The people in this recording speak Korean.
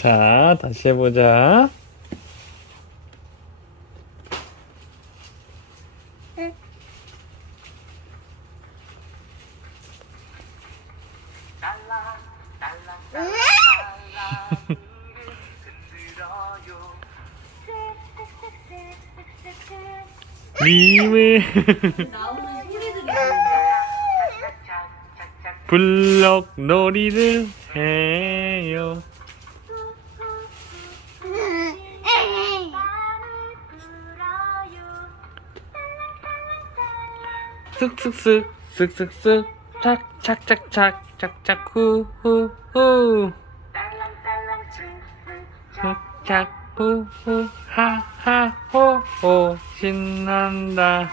자, 다시 해보자. 블럭 놀이를 해요. 쓱쓱쓱 쓱쓱쓱 착착착착 착착 후후후. 착착 후후 하하 호호 신난다